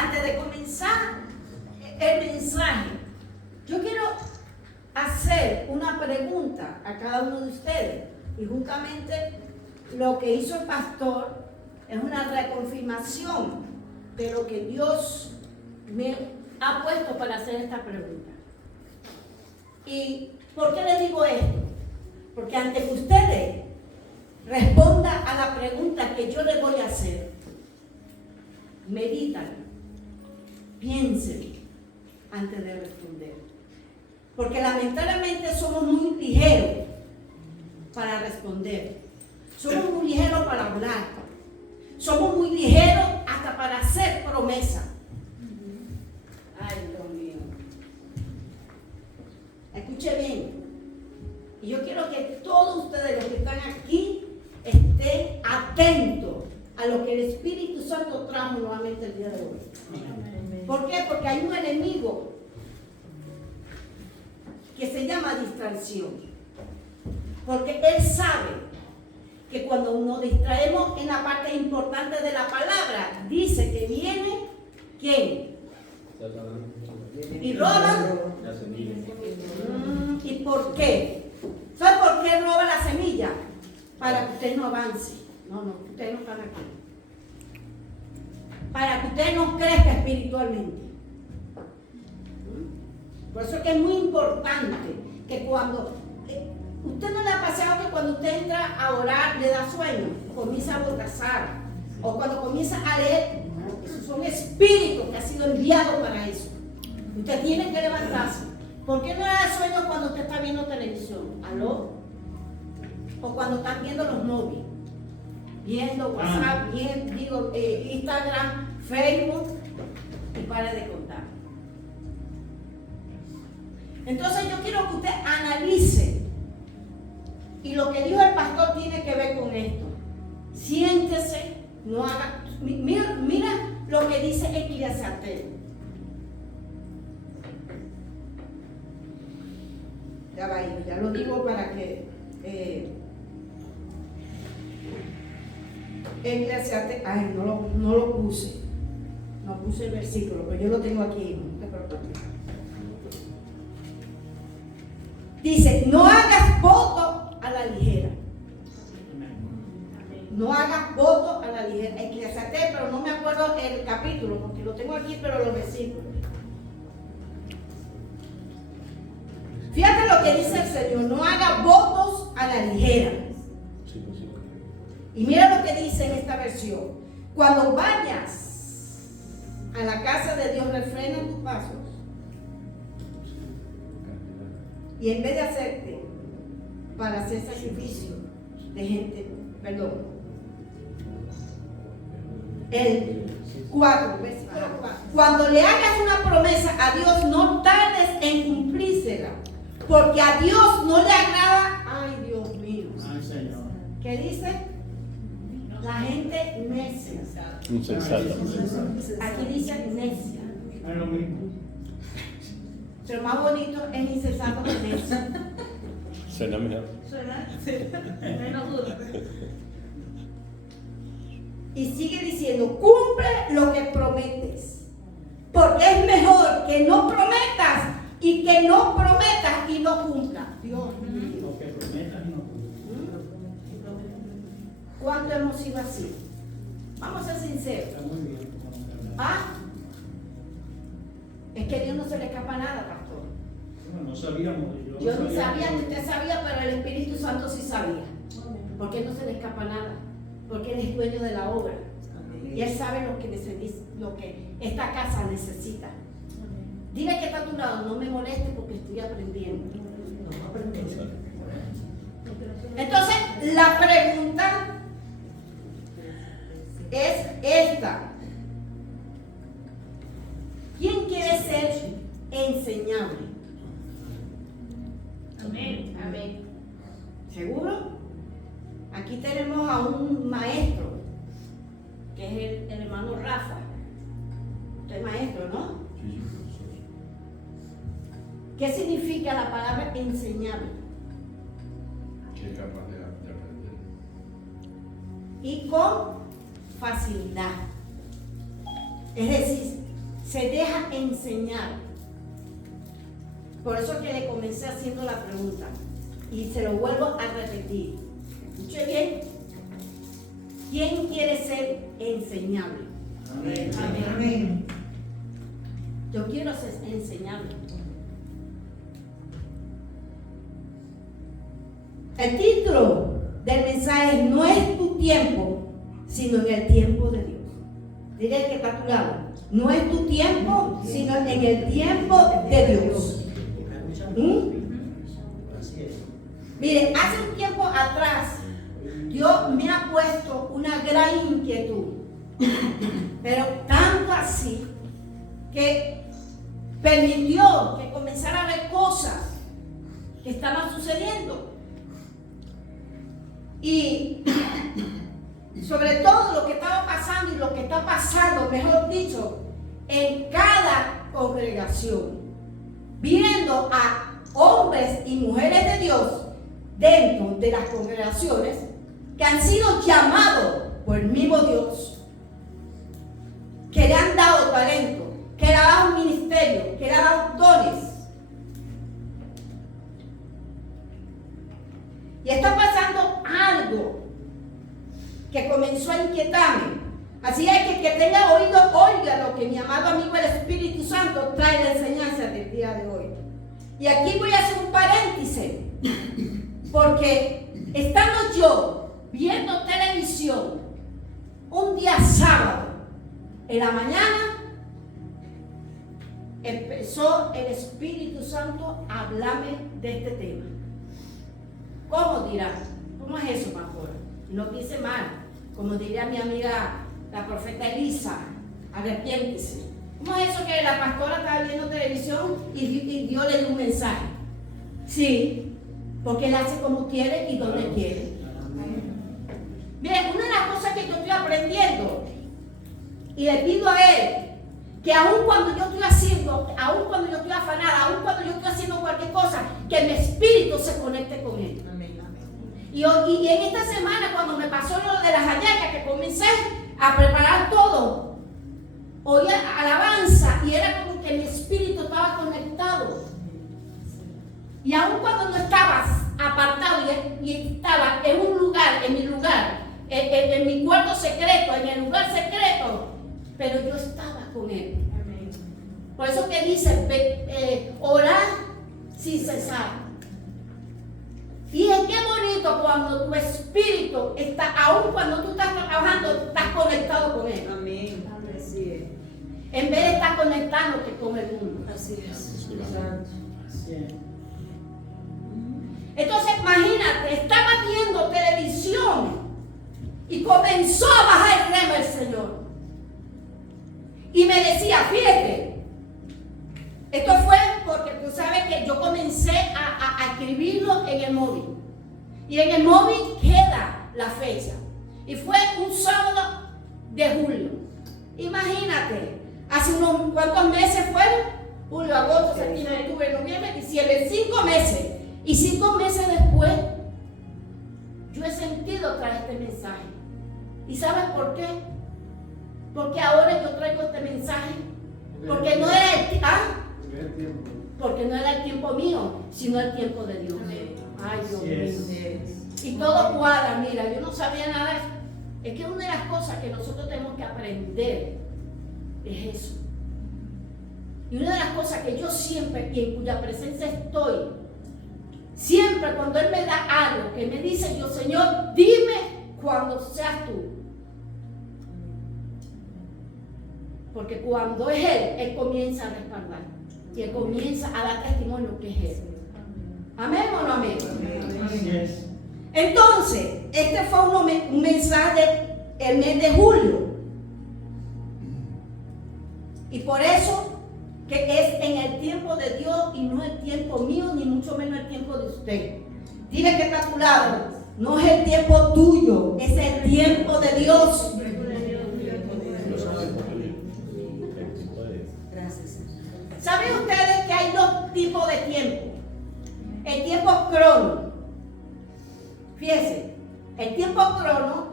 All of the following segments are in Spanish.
antes de comenzar el mensaje, yo quiero hacer una pregunta a cada uno de ustedes. Y justamente lo que hizo el pastor es una reconfirmación de lo que Dios me ha puesto para hacer esta pregunta. ¿Y por qué les digo esto? Porque antes que ustedes respondan a la pregunta que yo les voy a hacer, meditan, piensen antes de responder. Porque lamentablemente somos muy ligeros para responder. Somos muy ligeros para hablar. Somos muy ligeros hasta para hacer promesas. Ay, Dios mío. Escuche bien. Y yo quiero que todos ustedes, los que están aquí, estén atentos a lo que el Espíritu Santo trajo nuevamente el día de hoy. ¿Por qué? Porque hay un enemigo que se llama distracción. Porque él sabe que cuando nos distraemos en la parte importante de la palabra, dice que viene ¿quién? Y roba. ¿Y por qué? ¿Sabe por qué roba la semilla? Para que usted no avance. No, ustedes no están aquí. Para que usted no crezca espiritualmente. Por eso es que es muy importante que cuando usted no le ha pasado que cuando usted entra a orar le da sueño, comienza a bostezar, o cuando comienza a leer, esos son espíritus que han sido enviados para eso. Usted tiene que levantarse. ¿Por qué no le da sueño cuando usted está viendo televisión? ¿Aló? O cuando están viendo los móviles, viendo WhatsApp, Instagram, Facebook, y pare de contar. Entonces yo quiero que usted analice, y lo que dijo el pastor tiene que ver con esto. Siéntese, no haga, mira lo que dice Eclesiastés. Ya va, ya lo digo para que Eclesiastés, ay, no lo puse, no puse el versículo, pero yo lo tengo aquí, no te preocupes. Dice, no hagas voto a la ligera. No hagas voto a la ligera. Eclesiastés, pero no me acuerdo el capítulo, porque lo tengo aquí, pero los versículos. Fíjate lo que dice el Señor, no hagas votos a la ligera. Y mira lo que dice en esta versión. Cuando vayas a la casa de Dios, refrena tus pasos. Y en vez de hacerte para hacer sacrificio de gente, perdón. El 4, versículo 4. Cuando le hagas una promesa a Dios, no tardes en cumplírsela, porque a Dios no le agrada. Ay, Dios mío. Ay, Señor. ¿Qué dice? La gente necia. Insensata. Aquí dice necia. Es lo mismo. Pero más bonito es insensato que necio. Suena mejor. Menos duda. Y sigue diciendo, cumple lo que prometes. Porque es mejor que no prometas y que no prometas y no cumplas. Dios mío. Lo que prometas y no cumplas. ¿Cuánto hemos sido así? Vamos a ser sinceros. Está muy bien. ¿Ah? Es que a Dios no se le escapa nada, pastor. Bueno, no sabíamos. Yo ni sabía, ni usted sabía, pero el Espíritu Santo sí sabía. Porque no se le escapa nada. Porque Él es dueño de la obra. Y Él sabe lo que esta casa necesita. Dile que está a tu lado, no me moleste porque estoy aprendiendo. Entonces, la pregunta es esta. ¿Quién quiere ser enseñable? Amén. Amén. ¿Seguro? Aquí tenemos a un maestro, que es el hermano Rafa. Usted es maestro, ¿no? ¿Qué significa la palabra enseñable? Que es capaz de aprender. Y con facilidad. Es decir, se deja enseñar. Por eso que le comencé haciendo la pregunta y se lo vuelvo a repetir. Escuche bien. ¿Quién quiere ser enseñable? Amén. Amén. Yo quiero ser enseñable. El título del mensaje no es tu tiempo, sino en el tiempo de Dios. Dile que está a tu lado. No es tu tiempo, sino en el tiempo de Dios. Así es. Mire, hace un tiempo atrás, Dios me ha puesto una gran inquietud. Pero tanto así que permitió que comenzara a ver cosas que estaban sucediendo. Y sobre todo lo que estaba pasando y lo que está pasando, mejor dicho, en cada congregación, viendo a hombres y mujeres de Dios dentro de las congregaciones que han sido llamados por el mismo Dios, que le han dado talento, que le han dado ministerio, que le han dado dones. Y está pasando algo que comenzó a inquietarme. Así es que tenga oído, oiga lo que mi amado amigo el Espíritu Santo trae la enseñanza del día de hoy. Y aquí voy a hacer un paréntesis, porque estando yo viendo televisión un día sábado, en la mañana, empezó el Espíritu Santo a hablarme de este tema. ¿Cómo dirá? ¿Cómo es eso, pastora? No dice mal. Como diría mi amiga, la profeta Elisa, arrepiéntese. ¿Cómo es eso que la pastora estaba viendo televisión y Dios le dio un mensaje? Sí, porque Él hace como quiere y donde quiere. Miren, una de las cosas que yo estoy aprendiendo, y le pido a Él, que aun cuando yo estoy haciendo, aun cuando yo estoy afanada, aun cuando yo estoy haciendo cualquier cosa, que mi espíritu se conecte con Él. Y en esta semana, cuando me pasó lo de las hallacas, que comencé a preparar todo, oía alabanza y era como que mi espíritu estaba conectado. Y aun cuando no estabas apartado y estaba en un lugar, en mi lugar, en mi cuarto secreto, en el lugar secreto, pero yo estaba con Él. Por eso que dice, orar sin cesar. Y es que bonito cuando tu espíritu está, aún cuando tú estás trabajando, estás conectado con Él. Amén. Así es. En vez de estar conectándote con el mundo. Así es. Así es. Entonces, imagínate, estaba viendo televisión y comenzó a bajar el rema el Señor. Y me decía, fíjate, esto fue porque tú sabes que yo comencé a escribirlo en el móvil. Y en el móvil queda la fecha. Y fue un sábado de julio. Imagínate, hace unos cuantos meses fueron, julio, agosto, septiembre, octubre, noviembre, diciembre, 5 meses. Y 5 meses después, yo he sentido traer este mensaje. ¿Y sabes por qué? Porque ahora yo traigo este mensaje. Porque no era porque no era el tiempo mío, sino el tiempo de Dios. Ay, Dios mío. Y todo cuadra, mira, yo no sabía nada de eso. Es que una de las cosas que nosotros tenemos que aprender es eso. Y una de las cosas que yo siempre, y en cuya presencia estoy, siempre cuando Él me da algo, que me dice yo, Señor, dime cuando seas tú. Porque cuando es Él comienza a respaldar. Y Él comienza a dar testimonio que es Él. ¿Amén o no amén? Así es. Entonces, este fue un mensaje del mes de julio. Y por eso que es en el tiempo de Dios y no el tiempo mío, ni mucho menos el tiempo de usted. Dile que está a tu lado. No es el tiempo tuyo, es el tiempo de Dios. ¿Saben ustedes que hay 2 tipos de tiempo? El tiempo crono. Fíjense, el tiempo crono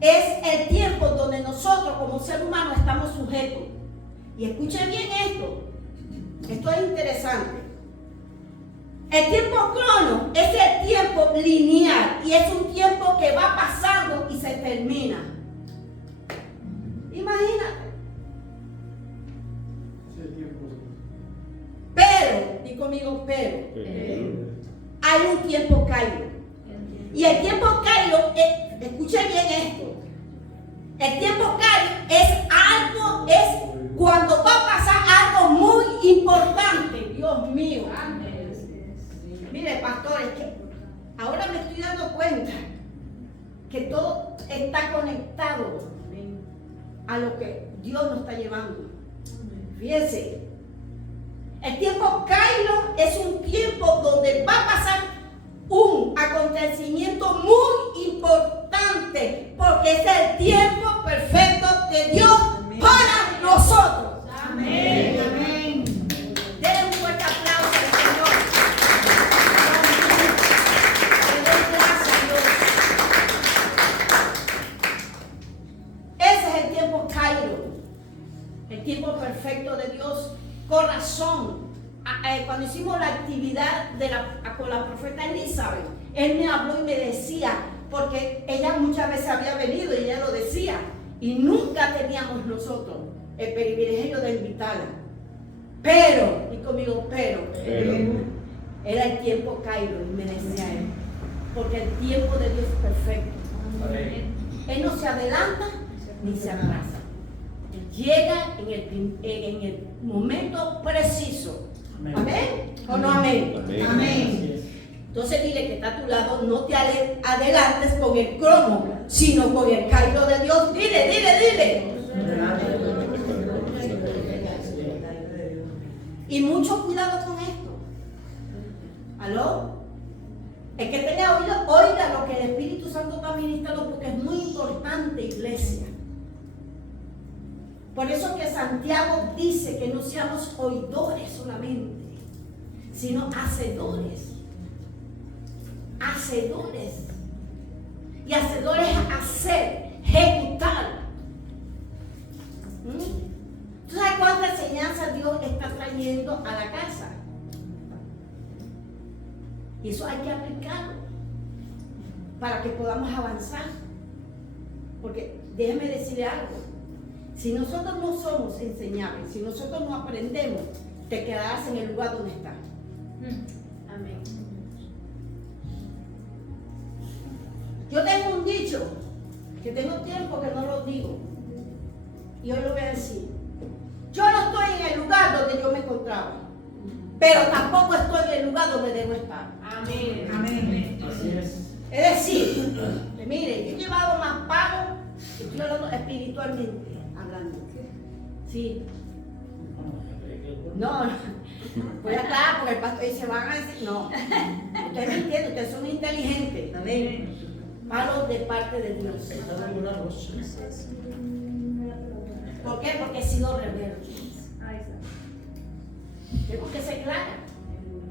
es el tiempo donde nosotros como ser humano estamos sujetos. Y escuchen bien esto. Esto es interesante. El tiempo crono es el tiempo lineal y es un tiempo que va pasando y se termina. Imagínate. Pero, di conmigo, pero, hay un tiempo caído. Y el tiempo caído, escuchen bien esto. El tiempo caído es cuando va a pasar algo muy importante. Dios mío. Mire, pastores, que ahora me estoy dando cuenta que todo está conectado a lo que Dios nos está llevando. Fíjense, el tiempo Kairos es un tiempo donde va a pasar un acontecimiento muy importante, porque es el tiempo perfecto de Dios para nosotros. Amén. Amén. Denle un fuerte aplauso al Señor. Le doy gracias a Dios. Ese es el tiempo Kairos, el tiempo perfecto de Dios. Corazón. Cuando hicimos la actividad con la profeta Elizabeth, él me habló y me decía, porque ella muchas veces había venido y ella lo decía, y nunca teníamos nosotros el privilegio de invitarla. Pero, y conmigo, pero, era el tiempo Kairos, y me decía él, porque el tiempo de Dios es perfecto. Él no se adelanta ni se atrasa. Él llega en el momento preciso. ¿Amén? ¿O no amén? Amén. Amén. Entonces dile que está a tu lado, no te adelantes con el crono, sino con el Kairos de Dios. Dile. Y mucho cuidado con esto. ¿Aló? El que tenga oído, oiga lo que el Espíritu Santo está ministrando, porque es muy importante, iglesia. Por eso que Santiago dice que no seamos oidores solamente, sino hacedores. Hacedores. Y hacedores es hacer, ejecutar. ¿Tú sabes cuánta enseñanza Dios está trayendo a la casa? Y eso hay que aplicarlo para que podamos avanzar. Porque déjeme decirle algo. Si nosotros no somos enseñables, si nosotros no aprendemos, te quedarás en el lugar donde estás. Amén. Yo tengo un dicho, que tengo tiempo que no lo digo, y hoy lo voy a decir. Yo no estoy en el lugar donde yo me encontraba, pero tampoco estoy en el lugar donde debo estar. Amén. Amén. Así es. Es decir, mire, yo he llevado más pago, estoy hablando espiritualmente, hablando. Sí. No, voy a aclarar porque el pastor dice, van a decir, no. Ustedes me entienden, ustedes son inteligentes. Amén. Palos de parte de Dios. ¿Por qué? Porque he sido rebelde. Tengo que ser clara.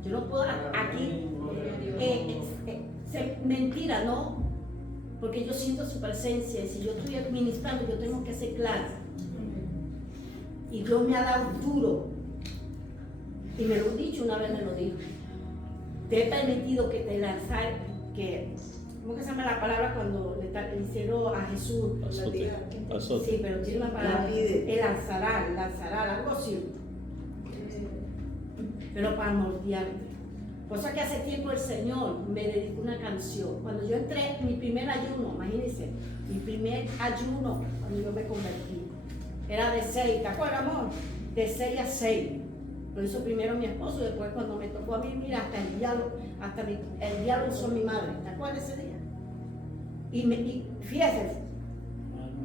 Yo no puedo aquí ser mentira, ¿no? Porque yo siento su presencia. Y si yo estoy administrando, yo tengo que ser clara. Y Dios me ha dado duro. Y me lo he dicho, una vez me lo dijo. Te he permitido que te lanzar, ¿cómo que se llama la palabra cuando le hicieron a Jesús? Azote. Sí, pero tiene una palabra. Él lanzará, algo así. Pero para moldearte. Por eso que hace tiempo el Señor me dedicó una canción. Cuando yo entré, mi primer ayuno, imagínense, mi primer ayuno cuando yo me convertí, era de 6, ¿te acuerdas, amor? De 6 a 6. Lo hizo primero mi esposo, después cuando me tocó a mí, mira, hasta el día lo usó mi madre. ¿Te acuerdas ese día? Y fíjate,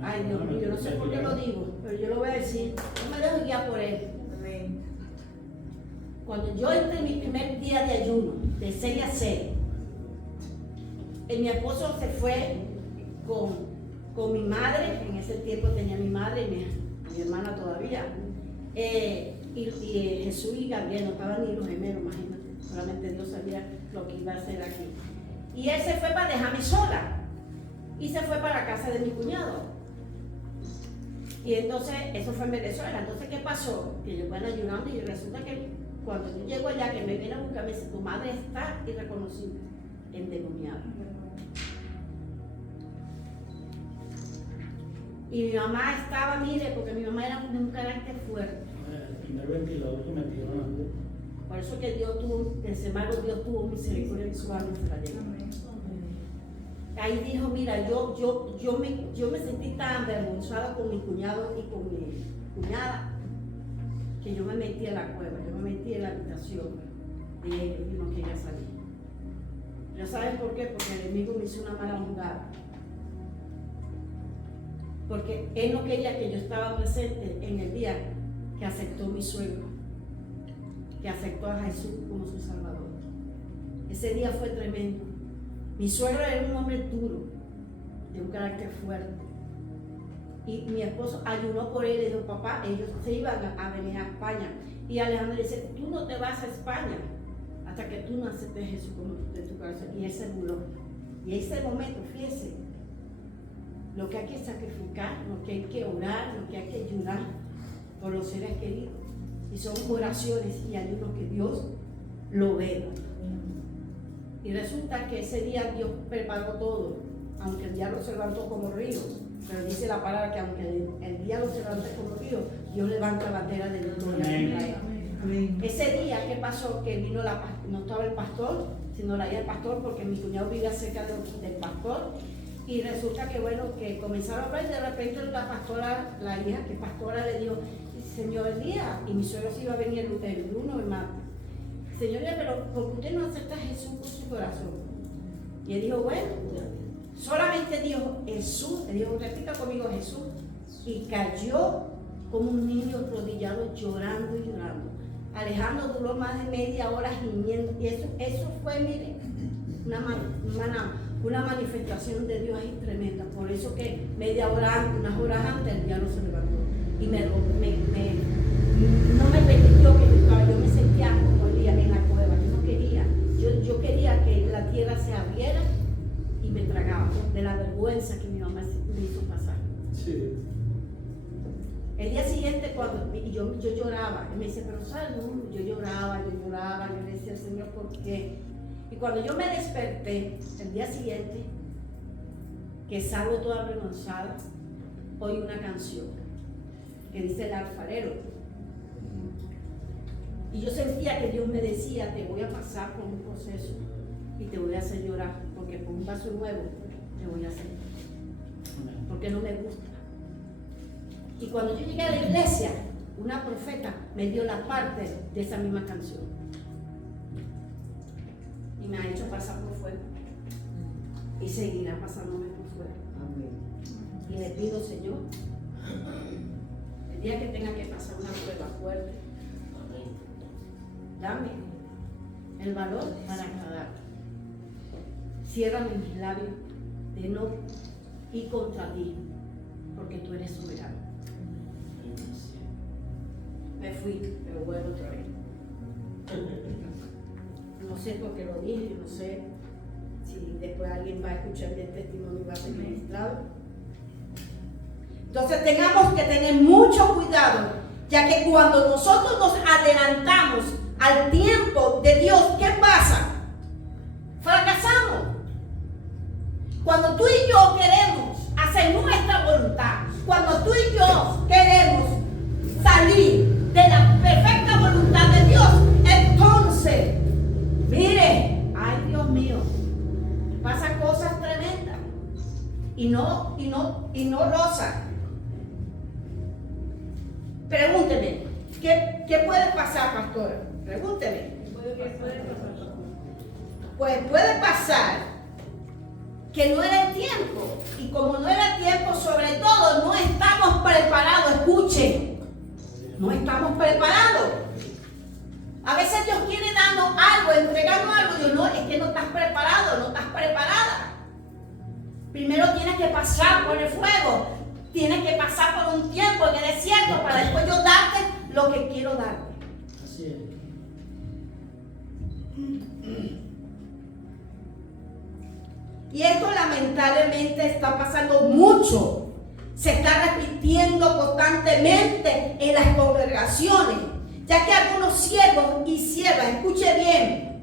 ay Dios mío, yo no sé por qué lo digo, pero yo lo voy a decir, no me dejo guiar por él. Amén. Cuando yo entré en mi primer día de ayuno, de 6 a 6, mi esposo se fue con mi madre, en ese tiempo tenía mi madre y mi hermana todavía, y Jesús y Gabriel, no estaban ni los gemelos, imagínate, solamente Dios sabía lo que iba a hacer aquí. Y él se fue para dejarme sola, y se fue para la casa de mi cuñado. Y entonces, eso fue en Venezuela. Entonces, ¿qué pasó? Que yo van ayunando y resulta que cuando yo llego allá, que me viene a buscar, me dice, tu madre está irreconocible, endemoniada. Y mi mamá estaba, mire, porque mi mamá era de un carácter fuerte. El primer ventilador que metieron antes. Por eso que Dios tuvo, sin embargo, Dios tuvo misericordia de su alma y se la llevó. Ahí dijo, mira, yo me sentí tan avergonzada con mi cuñado y con mi cuñada que yo me metí en la cueva, yo me metí en la habitación de ellos y no quería salir. ¿Ya saben por qué? Porque el enemigo me hizo una mala jugada. Porque él no quería que yo estaba presente en el día que aceptó mi suegro, que aceptó a Jesús como su Salvador. Ese día fue tremendo. Mi suegro era un hombre duro, de un carácter fuerte. Y mi esposo ayunó por él y dijo, papá, ellos se iban a venir a España. Y Alejandro dice, tú no te vas a España hasta que tú no aceptes a Jesús como de tu corazón. Y él se burló. Y ese momento, fíjense, lo que hay que sacrificar, lo que hay que orar, lo que hay que ayunar por los seres queridos. Y son oraciones y ayunos que Dios lo ve. Y resulta que ese día Dios preparó todo, aunque el diablo se levantó como río. Pero dice la palabra que aunque el diablo se levante como río, Dios levanta bandera de victoria en Israel. Ese día, ¿qué pasó? Que vino no estaba el pastor, sino la hija del pastor, porque mi cuñado vivía cerca del pastor. Y resulta que, bueno, que comenzaron a hablar y de repente la pastora, la hija que pastora le dijo, señor Elías, y mi suegro se iba a venir el lunes o el martes. Señoría, pero ¿por qué usted no acepta a Jesús con su corazón? Y él dijo, bueno, solamente dijo Jesús, le dijo, repita conmigo Jesús, y cayó como un niño arrodillado llorando y llorando. Alejandro duró más de media hora gimiendo, y eso fue, mire, una manifestación de Dios ahí tremenda. Por eso que media hora antes, unas horas antes, el diablo se levantó y no me permitió que yo me sentía como el día en la cueva. Yo no quería, yo quería que la tierra se abriera y me tragaba de la vergüenza que mi mamá me hizo pasar. Sí. El día siguiente cuando yo lloraba, él me dice, pero ¿sabes? No, yo lloraba, yo le decía al Señor, ¿por qué? Y cuando yo me desperté el día siguiente, que salgo toda avergonzada, oí una canción que dice El alfarero. Y yo sentía que Dios me decía, te voy a pasar por un proceso y te voy a hacer llorar, porque por un vaso nuevo te voy a hacer, porque no me gusta. Y cuando yo llegué a la iglesia, una profeta me dio la parte de esa misma canción. Y me ha hecho pasar por fuego. Y seguirá pasándome por fuego. Amén. Y le pido, Señor, el día que tenga que pasar una prueba fuerte, dame el valor para agradar. Ciérrame mis labios de no ir contra ti, porque tú eres soberano. Me fui, pero vuelvo otra vez. No sé por qué lo dije, yo no sé si después alguien va a escuchar el testimonio y va a ser ministrado. Entonces tengamos que tener mucho cuidado, ya que cuando nosotros nos adelantamos al tiempo de Dios, ¿qué pasa? Fracasamos. Cuando tú y yo queremos hacer nuestra voluntad, cuando tú y yo queremos salir de la perfecta voluntad de Dios, entonces, mire, ay Dios mío, pasan cosas tremendas y no rosas. Pregúnteme, ¿qué puede pasar, pastora? Pregúnteme. Pues puede pasar que no era el tiempo, y como no era el tiempo, sobre todo no estamos preparados. Escuchen, no estamos preparados. A veces Dios quiere darnos algo, entregarnos algo, y yo no, es que no estás preparado, no estás preparada. Primero tienes que pasar por el fuego, tienes que pasar por un tiempo en el desierto para después yo darte lo que quiero darte. Así es. Y esto lamentablemente está pasando mucho se está repitiendo constantemente en las congregaciones, ya que algunos siervos y siervas, escuche bien,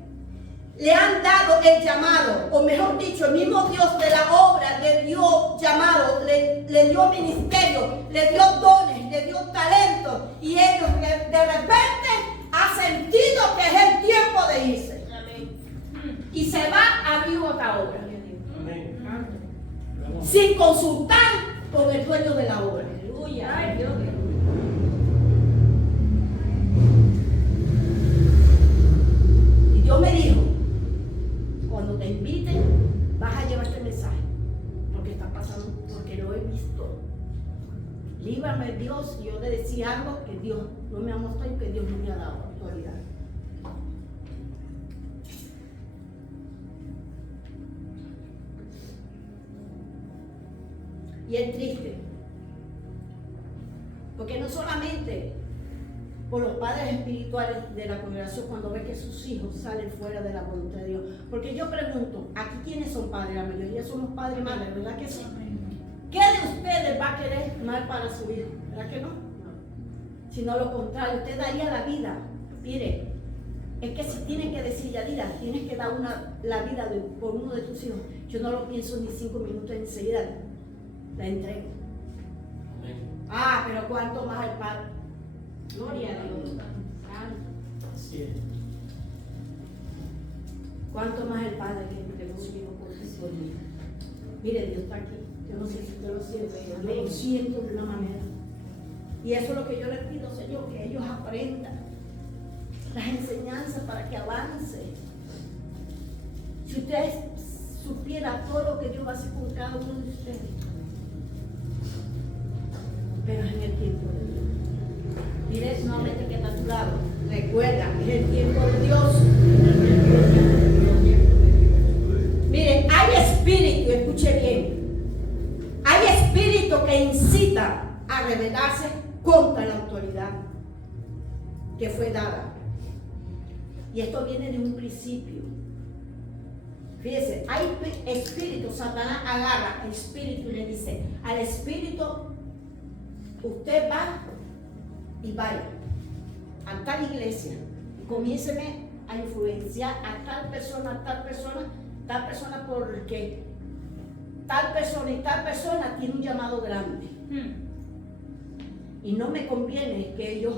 le han dado el llamado, o mejor dicho, el mismo Dios de la obra le dio llamado, le dio ministerio, le dio dones, le dio talentos, y ellos de repente han sentido que es el tiempo de irse. Y se va a abrir otra obra, sin consultar con el dueño de la obra. Aleluya. Ay, Dios. Y Dios me dijo, cuando te inviten, vas a llevar este mensaje, porque está pasando, porque lo he visto. Líbrame Dios, y yo le decía algo que Dios no me ha mostrado y que Dios no me ha dado autoridad. Y es triste, porque no solamente por los padres espirituales de la congregación cuando ve que sus hijos salen fuera de la voluntad de Dios, porque yo pregunto, aquí quiénes son padres, la mayoría somos padres y madres, ¿verdad que sí? ¿Qué de ustedes va a querer mal para su hijo? ¿Verdad que no? Sino lo contrario, usted daría la vida. Mire, es que si tienen que decir, Yadira, tienes que dar la vida por uno de tus hijos, yo no lo pienso ni 5 minutos, enseguida la entrego. Ah, pero ¿cuánto más el Padre? Gloria a Dios. Así es. ¿Cuánto más el Padre que no se vino por mí? Mire, Dios está aquí. Yo no sé si usted lo siente, yo lo siento de una manera. Y eso es lo que yo les pido, Señor, que ellos aprendan las enseñanzas para que avance. Si ustedes supieran todo lo que Dios va a hacer con cada uno de ustedes, pero es en el tiempo de Dios. Mire nuevamente que está a tu lado. Recuerda, es el tiempo de Dios. Mire, hay espíritu, escuche bien. Hay espíritu que incita a rebelarse contra la autoridad que fue dada. Y esto viene de un principio. Fíjese, hay espíritu, Satanás agarra el espíritu y le dice al espíritu, usted va y vaya a tal iglesia y comiénceme a influenciar a tal persona porque tal persona y tal persona tiene un llamado grande. Y no me conviene que ellos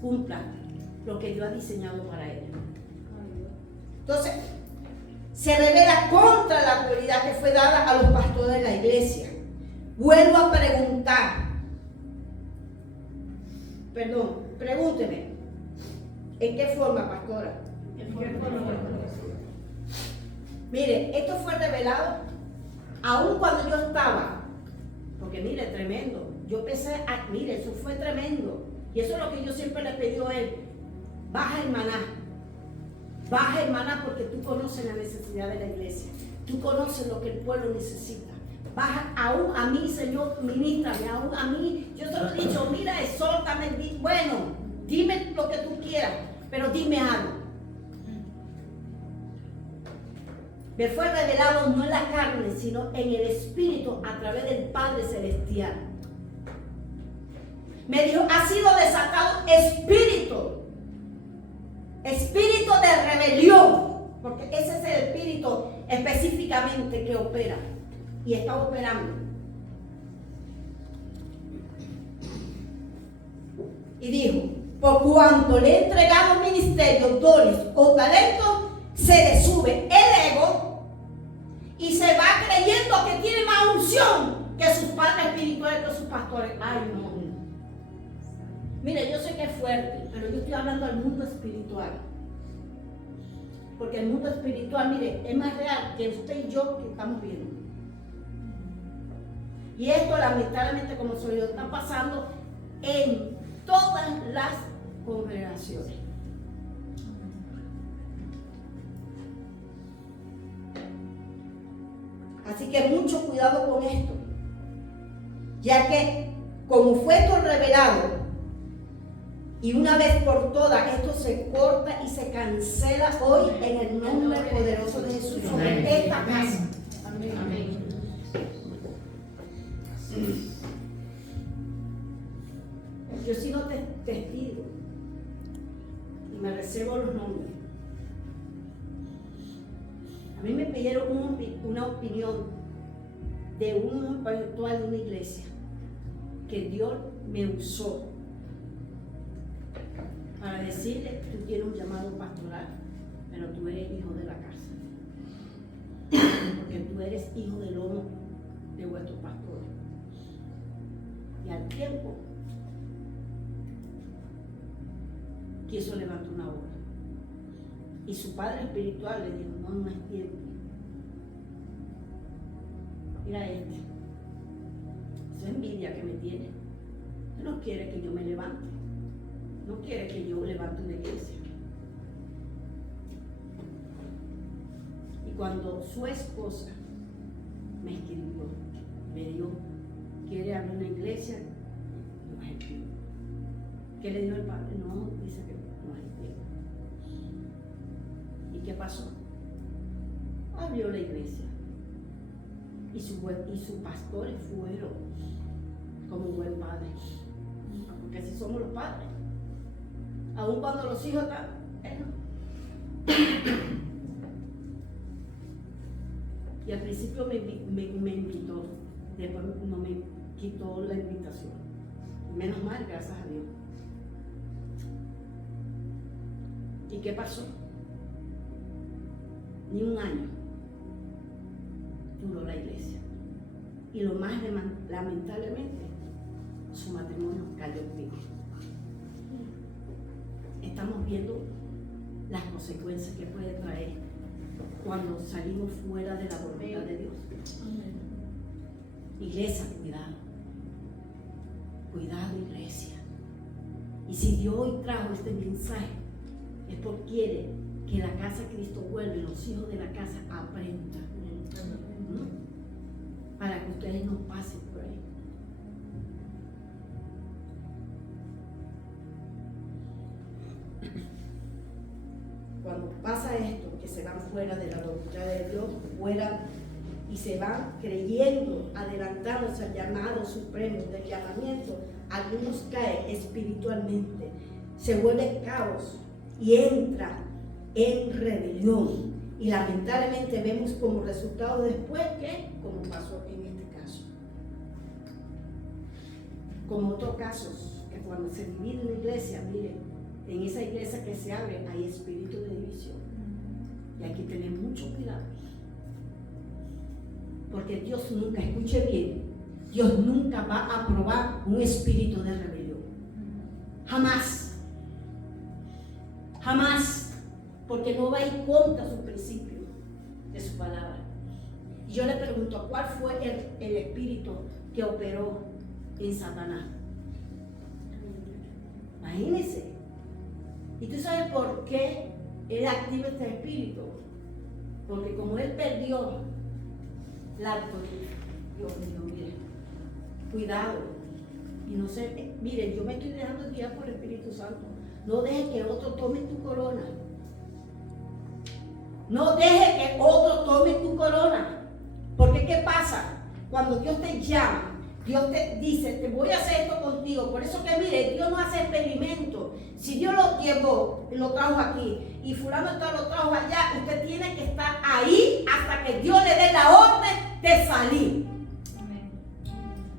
cumplan lo que Dios ha diseñado para ellos. Entonces, se revela contra la autoridad que fue dada a los pastores de la iglesia. Vuelvo a preguntar. Pregúnteme. ¿En qué forma, pastora? ¿En qué forma? Mire, esto fue revelado aún cuando yo estaba. Porque mire, tremendo. Yo pensé, mire, eso fue tremendo. Y eso es lo que yo siempre le pedí a él. Baja hermana. Baja hermana porque tú conoces la necesidad de la iglesia. Tú conoces lo que el pueblo necesita. Baja aún a mí, Señor, ministrame, aún a mí. Yo te lo he dicho, mira, exhórtame. Bueno, dime lo que tú quieras, pero dime algo. Me fue revelado no en la carne, sino en el Espíritu a través del Padre Celestial. Me dijo, ha sido desatado espíritu de rebelión, porque ese es el espíritu específicamente que opera y está operando. Y dijo, por cuanto le he entregado ministerios, dones o talentos, se le sube el ego y se va creyendo que tiene más unción que sus padres espirituales, que sus pastores. Ay, no. Mire, yo sé que es fuerte, pero yo estoy hablando del mundo espiritual. Porque el mundo espiritual, mire, es más real que usted y yo que estamos viendo. Y esto, lamentablemente, como soy yo, está pasando en todas las congregaciones. Así que mucho cuidado con esto, ya que como fue esto revelado, y una vez por todas, esto se corta y se cancela hoy en el nombre poderoso de Jesús sobre esta casa. Amén. Amén. testigo y me reservo los nombres. A mí me pidieron una opinión de un espiritual de una iglesia que Dios me usó para decirle: tú tienes un llamado pastoral, pero tú eres hijo de la casa, porque tú eres hijo del lomo de vuestros pastores. Y al tiempo quiso levantar una obra, y su padre espiritual le dijo: no es tiempo. Mira eso es envidia que me tiene. Él no quiere que yo me levante, no quiere que yo levante una iglesia. Y cuando su esposa me escribió, me dijo: ¿quiere abrir una iglesia? No es el tiempo. ¿Qué le dio el padre? No, dice que no es el tiempo. ¿Y qué pasó? Abrió la iglesia. Y sus pastores fueron como un buen padre. Porque así somos los padres. Aun cuando los hijos están, él no. Y al principio me invitó, después no me quitó la invitación. Menos mal, gracias a Dios. ¿Y qué pasó? Ni un año duró la iglesia. Y lo más lamentablemente, su matrimonio cayó en pico. Estamos viendo las consecuencias que puede traer cuando salimos fuera de la voluntad de Dios. Iglesia, cuidado. Cuidado, iglesia. Y si Dios hoy trajo este mensaje, es porque quiere que la casa de Cristo vuelva y los hijos de la casa aprendan. Para que ustedes no pasen por ahí. Cuando pasa esto, que se van fuera de la voluntad de Dios, fuera y se van creyendo, adelantándose al llamado supremo del llamamiento, algunos caen espiritualmente, se vuelve caos y entra en rebelión. Y lamentablemente vemos como resultado después que, como pasó en este caso. Como otros casos, que cuando se divide una iglesia, miren, en esa iglesia que se abre hay espíritu de división. Y hay que tener mucho cuidado. Porque Dios nunca, escuche bien, Dios nunca va a aprobar un espíritu de rebelión. Jamás. Jamás. Porque no va a ir contra su principio de su palabra. Y yo le pregunto, ¿cuál fue el espíritu que operó en Satanás? Imagínense. ¿Y tú sabes por qué él activa este espíritu? Porque como él perdió la autoridad, Dios mío, miren, cuidado. Y no sé, miren, yo me estoy dejando guiar por el Espíritu Santo. No dejes que otro tome tu corona. No dejes que otro tome tu corona. Porque ¿qué pasa? Cuando Dios te llama, Dios te dice, te voy a hacer esto contigo. Por eso que mire, Dios no hace experimentos. Si Dios lo llevó, lo trajo aquí, y fulano lo trajo allá, usted tiene que estar ahí hasta que Dios le dé la orden de salir. Amén.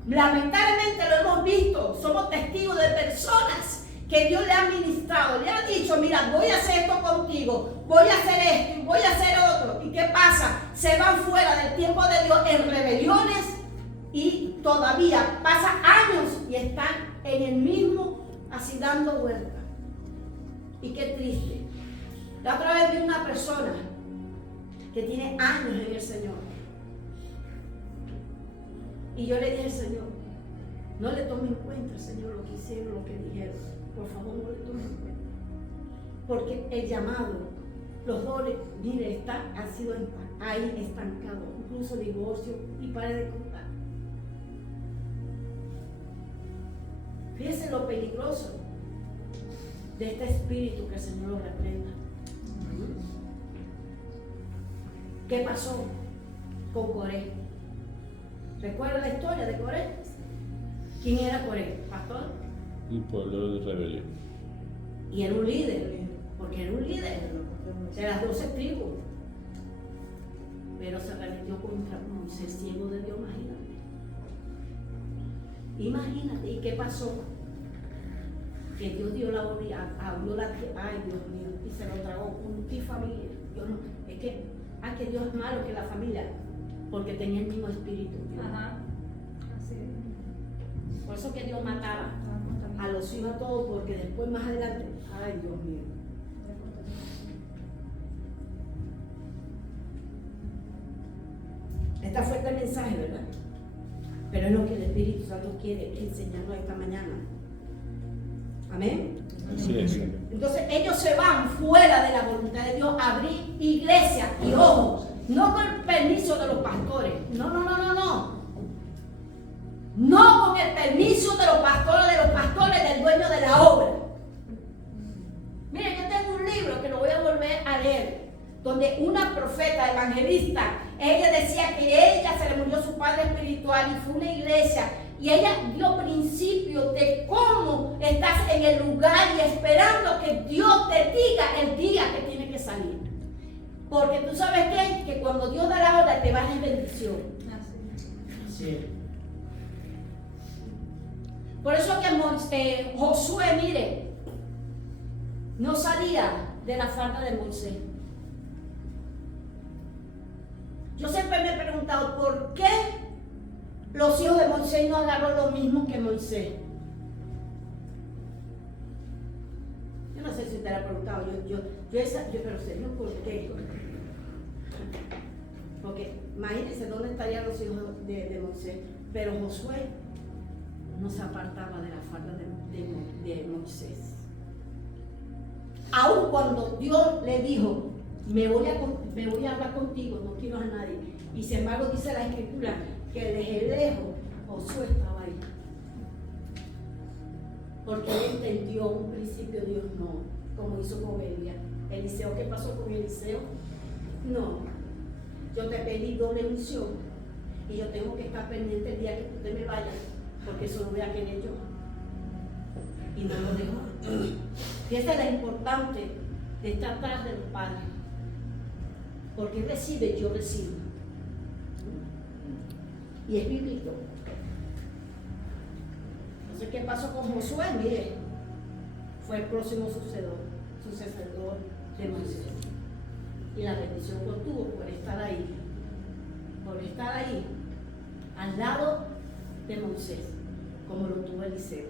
Lamentablemente lo hemos visto, somos testigos de personas que Dios le ha ministrado, le ha dicho, mira, voy a hacer esto contigo, voy a hacer esto, voy a hacer otro. ¿Y qué pasa? Se van fuera del tiempo de Dios en rebeliones y todavía pasan años y están en el mismo, así dando vueltas. Y qué triste. La otra vez vi una persona que tiene años en el Señor. Y yo le dije al Señor, no le tome en cuenta, Señor, lo que hicieron, lo que dijeron. Por favor, no le tome en cuenta. Porque el llamado, los dones, mire, han sido ahí estancados, incluso divorcio, y pare de contar. Fíjense lo peligroso de este espíritu, que el Señor lo reprenda. ¿Qué pasó con Coré? ¿Recuerda la historia de Coré? ¿Quién era Coré? ¿Pastor? Un pueblo de rebelión. Y era un líder, porque era un líder de las 12 tribus. Pero se rebelió contra Moisés, ciego de Dios, imagínate. Imagínate, ¿y qué pasó? Que Dios dio la orden, abrió la tierra, ay Dios mío, y se lo tragó con ti familia. Yo no, es que Dios es malo que la familia, porque tenía el mismo espíritu. Ajá. Así es. Por eso que Dios mataba a los hijos a todos, porque después más adelante, ay Dios mío. Está fuerte el mensaje, ¿verdad? Pero es lo que el Espíritu Santo quiere enseñarnos esta mañana. Amén. Así es. Entonces ellos se van fuera de la voluntad de Dios a abrir iglesias y ojos, no con el permiso de los pastores. No. No con el permiso de los pastores del dueño de la obra. Miren, yo tengo un libro que lo voy a volver a leer, donde una profeta evangelista, ella decía que ella se le murió su padre espiritual y fue una iglesia, y ella dio principios de cómo estás en el lugar y esperando que Dios te diga el día que tiene que salir. Porque tú sabes qué, que cuando Dios da la hora te va a dar bendición. Así es. Por eso que Josué, mire, no salía de la falda de Moisés. Yo siempre me he preguntado por qué los hijos de Moisés no agarraron lo mismo que Moisés. Yo no sé si usted le ha preguntado, pero Señor, ¿por qué? Porque imagínense dónde estarían los hijos de Moisés. Pero Josué no se apartaba de la falda de Moisés. Aun cuando Dios le dijo, me voy a hablar contigo, no quiero a nadie. Y sin embargo dice la Escritura que desde lejos Josué estaba ahí. Porque él entendió un principio, Dios no, como hizo con Eliseo. ¿Qué pasó con Eliseo? No, yo te pedí doble unción y yo tengo que estar pendiente el día que usted me vaya, porque eso lo voy a querer yo. Y no lo dejó. Fíjate lo importante de estar atrás de los padres. Porque él recibe, yo recibo. Y es bíblico. Entonces, ¿qué pasó con Josué? Mire, fue el próximo sucesor de Moisés. Y la bendición que obtuvo por estar ahí. Por estar ahí, al lado de Moisés, como lo tuvo Eliseo.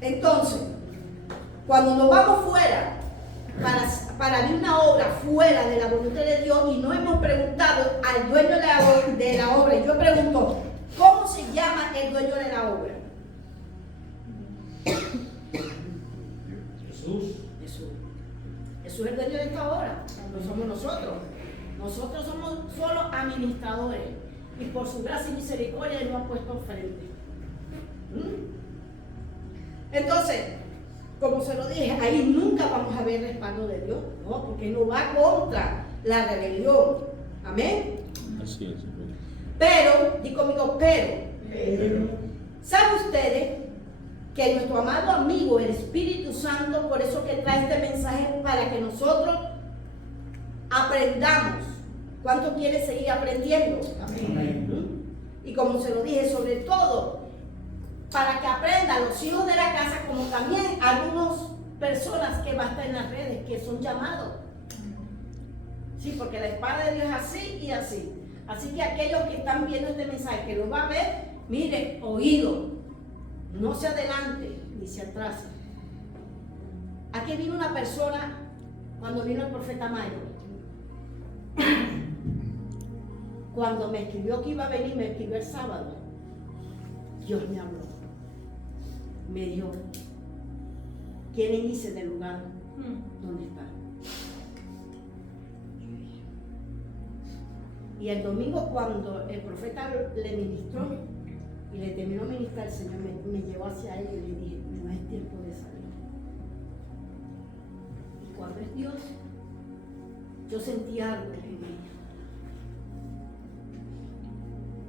Entonces, cuando nos vamos fuera, para abrir una obra fuera de la voluntad de Dios y no hemos preguntado al dueño de la obra, y yo pregunto, ¿cómo se llama el dueño de la obra? Jesús. Jesús es el dueño de esta obra, no somos nosotros. Nosotros somos solo administradores y por su gracia y misericordia Él nos ha puesto enfrente. Entonces, como se lo dije, ahí nunca vamos a ver respaldo de Dios, ¿no? Porque no va contra la rebelión. Amén. Así es. Pero, di conmigo, pero. ¿Saben ustedes que nuestro amado amigo, el Espíritu Santo, por eso que trae este mensaje para que nosotros aprendamos? ¿Cuánto quiere seguir aprendiendo? Amén. Y como se lo dije, sobre todo, para que aprendan los hijos de la casa, como también algunas personas que van a estar en las redes, que son llamados. Sí, porque la espada de Dios es así y así. Así que aquellos que están viendo este mensaje, que lo va a ver, mire, oído, no se adelante ni se atrase. Aquí vino una persona cuando vino el profeta Mayo. Cuando me escribió que iba a venir, me escribió el sábado. Dios me habló. Me dijo, ¿quieren irse del lugar donde está? Y el domingo, cuando el profeta le ministró y le terminó de ministrar, el Señor me llevó hacia él y le dije, no es tiempo de salir. Y cuando es Dios, yo sentí algo en ella.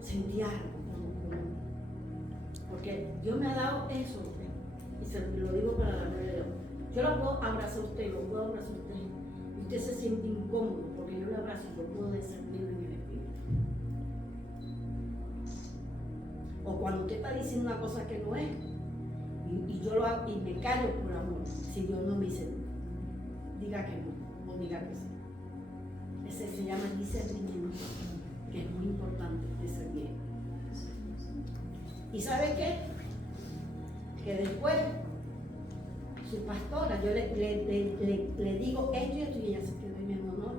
Sentí algo. Porque Dios me ha dado eso, y se lo digo para la gloria de Dios. Yo lo puedo abrazar a usted, lo puedo abrazar a usted, y usted se siente incómodo porque yo le abrazo y yo puedo discernir en el espíritu. O cuando usted está diciendo una cosa que no es, y yo lo hago y me callo por amor, si Dios no me dice, diga que no, o diga que sí. Ese se llama discernimiento, que es muy importante discernir. ¿Y sabe qué? Que después su pastora, yo le digo esto y esto, y ella se quedó en el honor,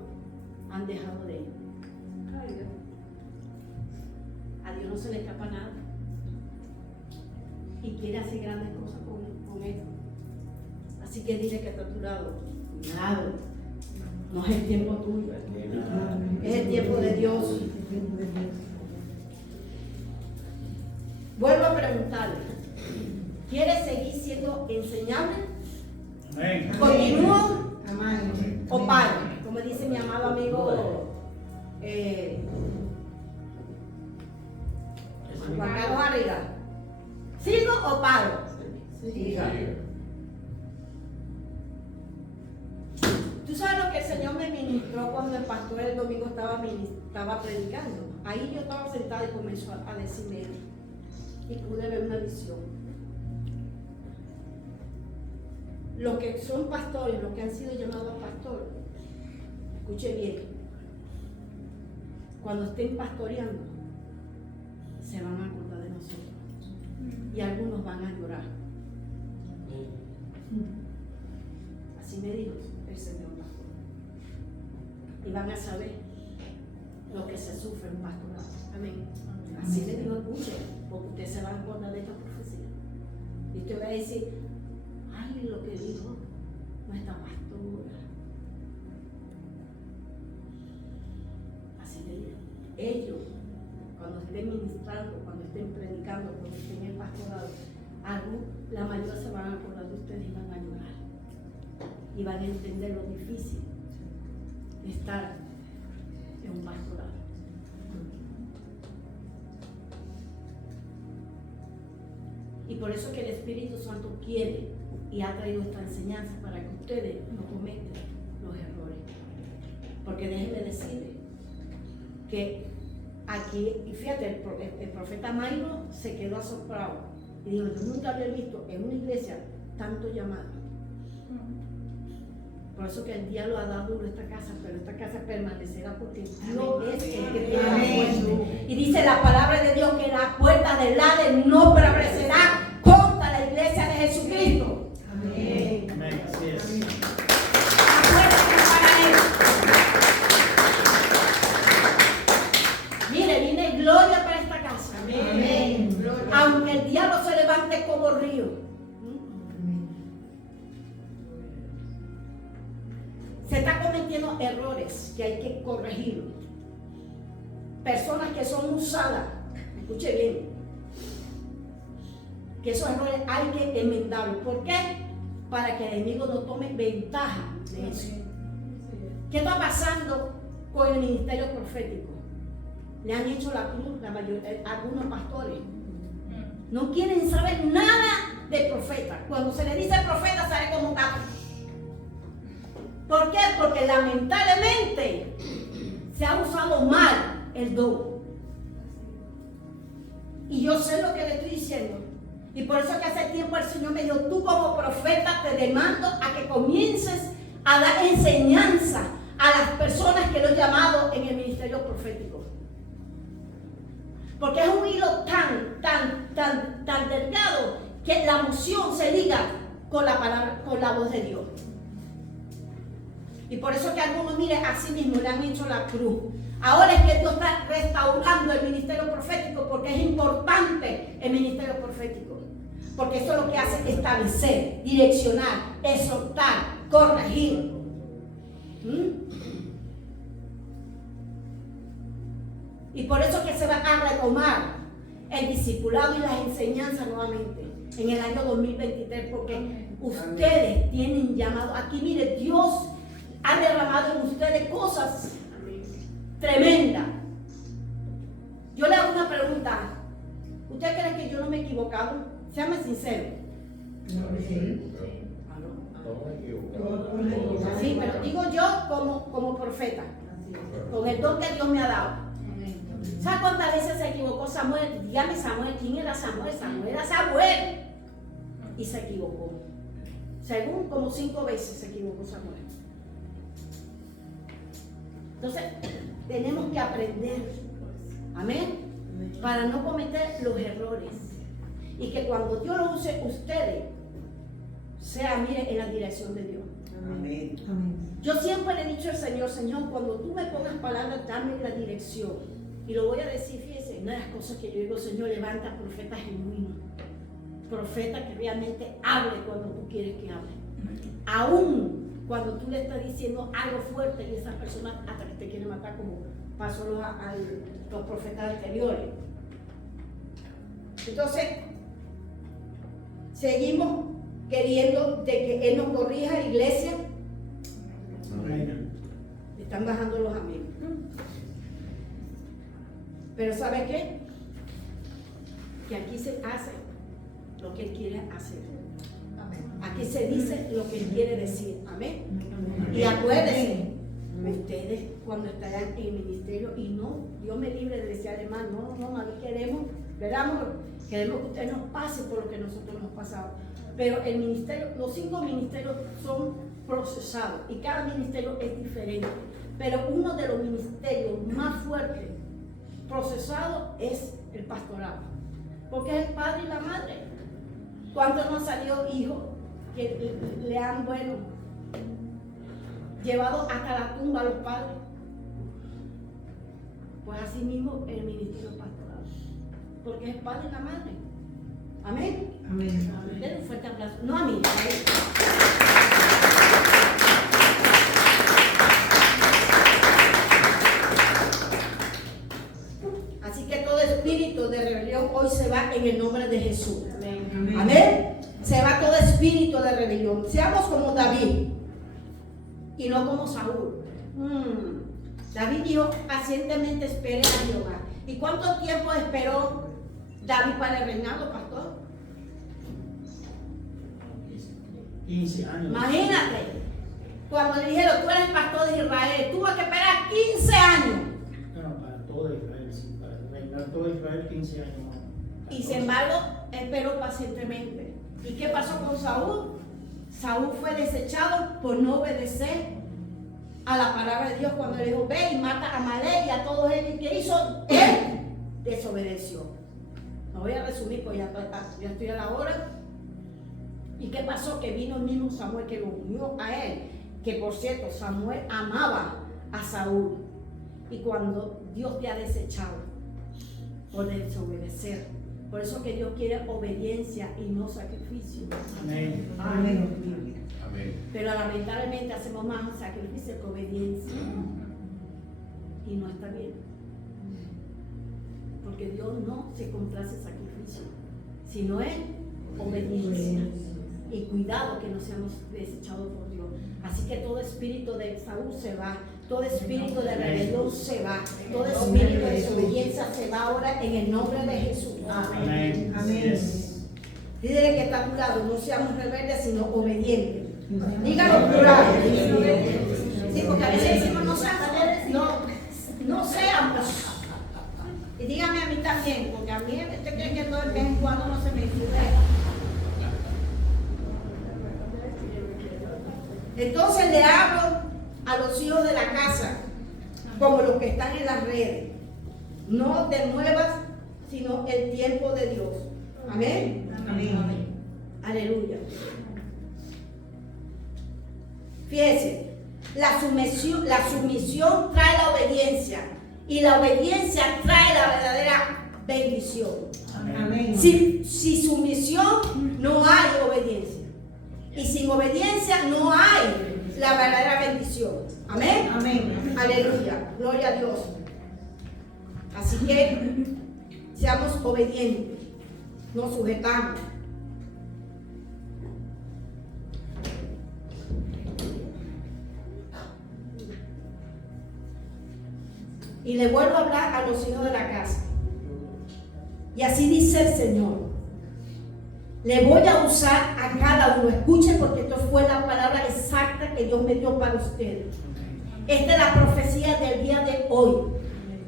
han dejado de ir. Ay, Dios. A Dios no se le escapa nada. Y quiere hacer grandes cosas con él. Así que dile que está a tu lado. Nada. No es el tiempo tuyo. Es el tiempo de Dios. Vuelvo a preguntarle. ¿Quiere seguir siendo enseñable? Amén. ¿Continúo Amén. o paro? Como dice mi amado amigo Juan Carlos Arriga. ¿Sigo o paro? Siga. ¿Tú sabes lo que el Señor me ministró cuando el pastor el domingo estaba predicando? Ahí yo estaba sentada y comenzó a decirme eso. Y pude ver una visión. Los que son pastores, los que han sido llamados pastores, escuche bien, cuando estén pastoreando, se van a acordar de nosotros. Y algunos van a llorar. Así me dijo el Señor pastor. Y van a saber lo que se sufre en pastorado. Amén. Así le digo, escuche, porque usted se va a acordar de esta profecía. Y usted va a decir, ay, lo que dijo nuestra pastora. Así le digo. Ellos, cuando estén ministrando, cuando estén predicando, cuando estén en el pastorado, la mayoría se van a acordar de ustedes y van a llorar. Y van a entender lo difícil de estar en un pastorado. Y por eso que el Espíritu Santo quiere y ha traído esta enseñanza para que ustedes no cometan los errores. Porque déjenme decirles que aquí, y fíjate, el profeta Mairo se quedó asombrado y dijo, yo nunca había visto en una iglesia tanto llamado. Por eso que el diablo ha dado duro a esta casa, pero esta casa permanecerá porque Dios es el que tiene la puerta. Y dice la palabra de Dios que la puerta del Hades no prevalecerá contra la iglesia de Jesucristo. Amén. Amén. Así es. La puerta que es para él. Mire, viene gloria para esta casa. Amén. Aunque el diablo se levante como río. Se está cometiendo errores que hay que corregir. Personas que son usadas, escuche bien, que esos errores hay que enmendarlos. ¿Por qué? Para que el enemigo no tome ventaja de eso. ¿Qué está pasando con el ministerio profético? Le han hecho la cruz algunos pastores. No quieren saber nada de profeta. Cuando se le dice profeta sale como un gato. ¿Por qué? Porque lamentablemente se ha usado mal el don. Y yo sé lo que le estoy diciendo. Y por eso que hace tiempo el Señor me dijo, tú como profeta te demando a que comiences a dar enseñanza a las personas que lo he llamado en el ministerio profético. Porque es un hilo tan delgado que la unción se liga con la palabra, con la voz de Dios. Y por eso que algunos, miren, a sí mismos le han hecho la cruz. Ahora es que Dios está restaurando el ministerio profético porque es importante el ministerio profético. Porque eso es lo que hace establecer, direccionar, exhortar, corregir. Y por eso que se va a retomar el discipulado y las enseñanzas nuevamente en el año 2023. Porque ustedes tienen llamado. Aquí, mire, Dios ha derramado en ustedes cosas tremendas. Yo le hago una pregunta. ¿Usted cree que yo no me he equivocado? Séame sincero. Sí, pero digo yo como profeta, con el don que Dios me ha dado. ¿Sabe cuántas veces se equivocó Samuel? Dígame Samuel, ¿quién era Samuel? Samuel era Samuel. Y se equivocó. Según como 5 veces se equivocó Samuel. Entonces, tenemos que aprender. Amén. Para no cometer los errores. Y que cuando Dios lo use, ustedes sean, mire, en la dirección de Dios. Amén. Yo siempre le he dicho al Señor, Señor, cuando tú me pongas palabras, dame la dirección. Y lo voy a decir, fíjense, una de las cosas que yo digo, Señor, levanta profetas genuinos. Profeta que realmente hable cuando tú quieres que hable. Aún cuando tú le estás diciendo algo fuerte y esa persona hasta que te quiere matar, como pasó los profetas anteriores. Entonces, seguimos queriendo de que Él nos corrija, iglesia. Amén. Le están bajando los amigos. Pero ¿sabe qué? Que aquí se hace lo que Él quiere hacer. Aquí se dice lo que Él quiere decir. Amén. Y acuérdense, ustedes cuando estarán en el ministerio, y no, Dios me libre de decir además, no, queremos, queremos que usted nos pase por lo que nosotros hemos pasado. Pero el ministerio, los 5 ministerios son procesados y cada ministerio es diferente. Pero uno de los ministerios más fuertes procesados es el pastorado, porque es el padre y la madre. ¿Cuántos no han salido hijos que le han, llevado hasta la tumba a los padres? Pues así mismo el ministerio pastoral, porque es el padre y la madre. Amén. Amén. Denle un fuerte aplauso. No a mí. Así que todo espíritu de rebelión hoy se va en el nombre de Jesús. Amén. Amén. Se va todo espíritu de rebelión. Seamos como David y no como Saúl. David dijo, pacientemente esperé a Jehová. ¿Y cuánto tiempo esperó David para el reinado, pastor? 15 años. Imagínate, cuando le dijeron, tú eres pastor de Israel, tuvo que esperar 15 años. No, para todo Israel, sí, para reinar todo Israel 15 años más. Y sin embargo, esperó pacientemente. ¿Y qué pasó con Saúl? Saúl fue desechado por no obedecer a la palabra de Dios cuando le dijo, ve y mata a Amalek y a todos ellos. ¿Qué hizo? Él desobedeció. No voy a resumir, pues ya estoy a la hora. ¿Y qué pasó? Que vino el mismo Samuel que lo unió a él. Que por cierto, Samuel amaba a Saúl. Y cuando Dios te ha desechado por desobedecer, por eso que Dios quiere obediencia y no sacrificio. Amén. Amén. Amén. Pero lamentablemente hacemos más sacrificio que obediencia. Y no está bien. Porque Dios no se complace sacrificio, sino es obediencia. Y cuidado que no seamos desechados por Dios. Así que todo espíritu de Saúl se va, todo espíritu de rebelión se va, todo espíritu de desobediencia se va ahora en el nombre de Jesús. Amén. Amén. Yes. Dígale que está a tu lado, no seamos rebeldes sino obedientes. Dígalo plural. Sí, porque a veces decimos no seamos, no seamos. Y dígame a mí también, porque a mí usted cree que todo de vez en cuando no se me sube. Entonces le hablo a los hijos de la casa, como los que están en las redes, no de nuevas, sino el tiempo de Dios. Amén. Amén. Aleluya. Fíjense, la sumisión trae la obediencia y la obediencia trae la verdadera bendición. Amén. Si sumisión, no hay obediencia. Y sin obediencia no hay la verdadera bendición. Amén. Amén. Aleluya. Gloria a Dios. Así que seamos obedientes. Nos sujetamos. Y le vuelvo a hablar a los hijos de la casa. Y así dice el Señor. Le voy a usar a cada uno. Escuchen, porque esto fue la palabra exacta que Dios me dio para ustedes. Esta es la profecía del día de hoy.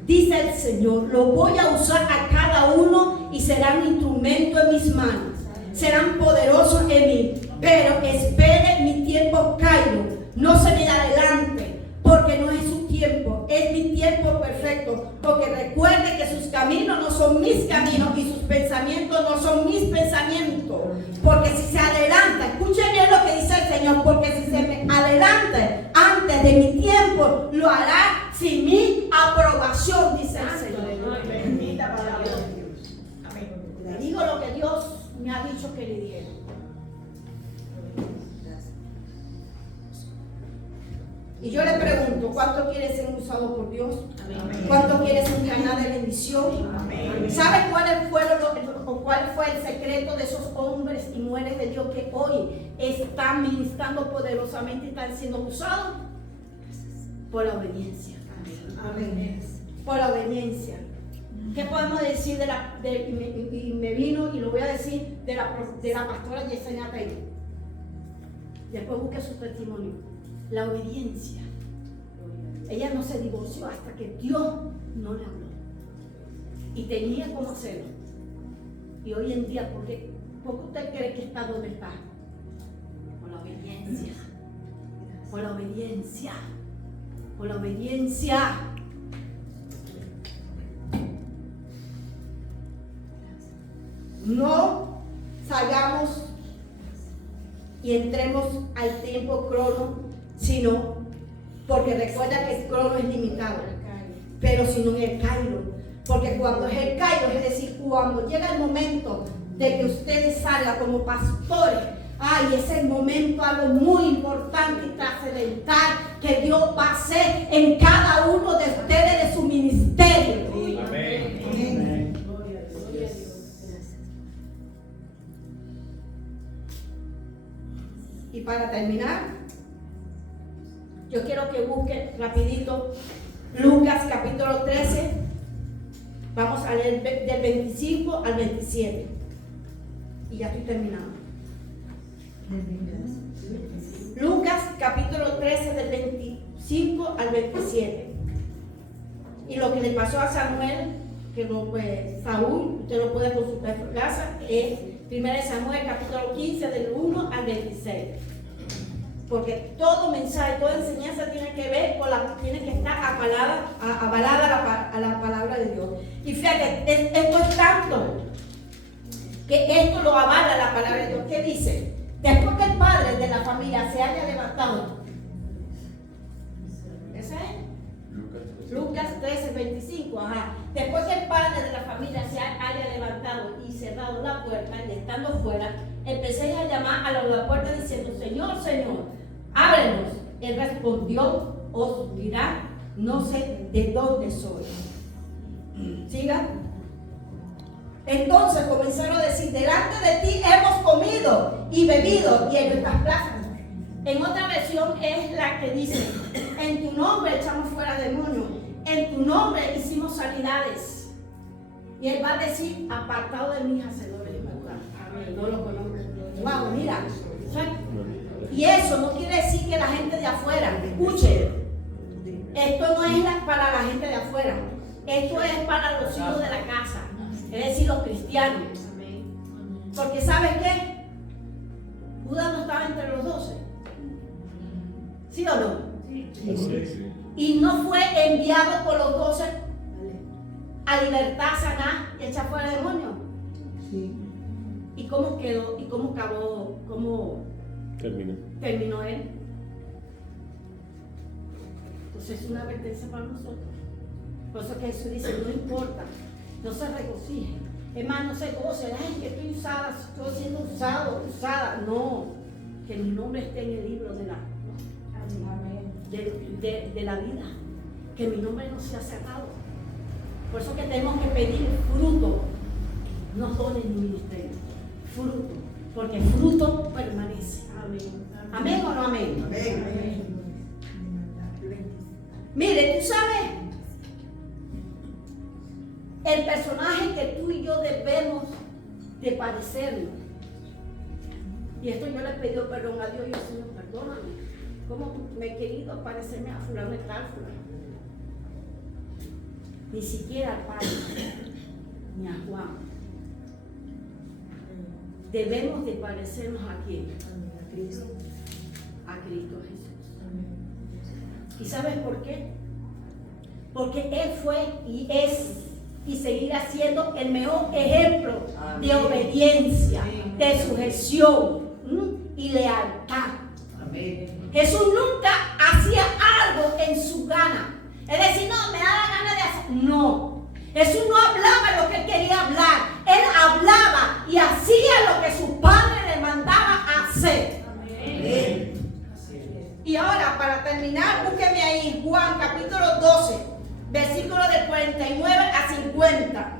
Dice el Señor, lo voy a usar a cada uno y serán un instrumento en mis manos. Serán poderosos en mí. Pero espere mi tiempo, Cairo. No se me adelante, porque no es su tiempo. Es mi tiempo perfecto. Porque recuerde que sus caminos no son mis caminos y sus pensamientos no son mis pensamientos. Porque si se adelanta, escuchen bien lo que dice el Señor, porque si se me adelanta antes de mi tiempo, lo hará sin mi aprobación, dice el Señor. Bendita palabra de Dios. Amén. Le digo lo que Dios me ha dicho que le diera. Y yo le pregunto, ¿cuánto quieres ser usado por Dios? ¿Cuánto quieres un canal de bendición? ¿Sabes cuál fue el secreto de esos hombres y mujeres de Dios que hoy están ministrando poderosamente y están siendo usados? Por la obediencia. Por la obediencia. ¿Qué podemos decir y me vino y lo voy a decir de la pastora Yesenia Taylor? Después busque su testimonio. La obediencia. Ella no se divorció hasta que Dios no le habló. Y tenía cómo hacerlo. Y hoy en día, ¿por qué usted cree que está donde está? Por la obediencia. Por la obediencia. Por la obediencia. No salgamos y entremos al tiempo crono, sino porque recuerda que el crono es limitado, pero sino en el Cairo, porque cuando es el Cairo, es decir, cuando llega el momento de que ustedes salgan como pastores, ay, ese es el momento, algo muy importante y trascendental que Dios va a hacer en cada uno de ustedes de su ministerio. Amén. Y para terminar, yo quiero que busquen rapidito Lucas capítulo 13. Vamos a leer del 25 al 27. Y ya estoy terminando. Lucas capítulo 13 del 25 al 27. Y lo que le pasó a Samuel, que no fue Saúl, usted lo puede consultar en su casa, es 1 Samuel capítulo 15 del 1 al 26. Porque todo mensaje, toda enseñanza tiene que ver con tiene que estar avalada a la palabra de Dios. Y fíjate, esto es tanto que esto lo avala la palabra de Dios. ¿Qué dice? Después que el padre de la familia se haya levantado. ¿Ese es? Lucas 13, 25. Ajá. Después que el padre de la familia se haya levantado y cerrado la puerta y estando fuera, empecé a llamar a la puerta diciendo: Señor, Señor, ábrenos. Él respondió: os dirá, no sé de dónde soy. Siga. Entonces comenzaron a decir: delante de ti hemos comido y bebido y en nuestras plazas. En otra versión es la que dice: en tu nombre echamos fuera demonios, en tu nombre hicimos sanidades. Y él va a decir: apartado de mí, hacedores de maldad. No lo conozco. Wow, mira. Y eso no quiere decir que la gente de afuera, escuche, esto no es para la gente de afuera, esto es para los hijos de la casa, es decir, los cristianos. Porque ¿sabes qué? Judas no estaba entre los 12. ¿Sí o no? Sí. Y no fue enviado por los 12 a libertar, sanar y echar fuera demonios. Sí. ¿Y cómo quedó? ¿Y cómo acabó? ¿Cómo terminó él? Entonces es una advertencia para nosotros. Por eso que Jesús dice: no importa, no se regocijen. Es más, no se gocen, ay, que estoy usada, estoy siendo usada. No, que mi nombre esté en el libro de la vida. Que mi nombre no sea cerrado. Por eso que tenemos que pedir fruto, no dones ni ministerio. Fruto, porque fruto permanece. Amén o no amén. Mire, tú sabes, el personaje que tú y yo debemos de parecernos. Y esto yo le he pedido perdón a Dios, yo, Señor, perdóname. ¿Cómo me he querido parecerme a fulano de tal, fulano? Ni siquiera a Pablo, ni a Juan. Debemos de parecernos a quién? A Cristo. A Cristo Jesús. ¿Y sabes por qué? Porque Él fue y es y seguirá siendo el mejor ejemplo de obediencia, de sujeción y lealtad. Amén. Jesús nunca hacía algo en su gana. Es decir, no, me da la gana de hacer. No. Jesús no hablaba lo que él quería hablar. Él hablaba y hacía lo que su padre le mandaba hacer. Amén. Y ahora, para terminar, búsqueme ahí Juan capítulo 12, versículos del 49 a 50.